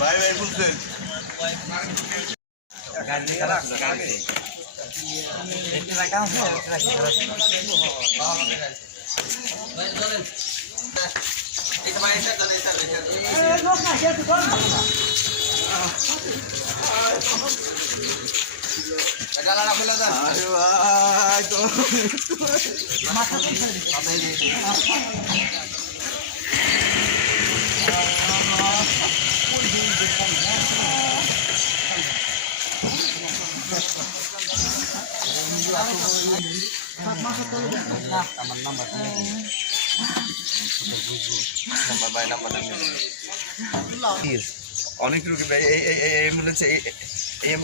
ভাই ভাই বলছেন আরে ভাই তো নাম্বার ভাই নাম্বার অনেক রুগী এই অ্যাম্বুলেন্সে এই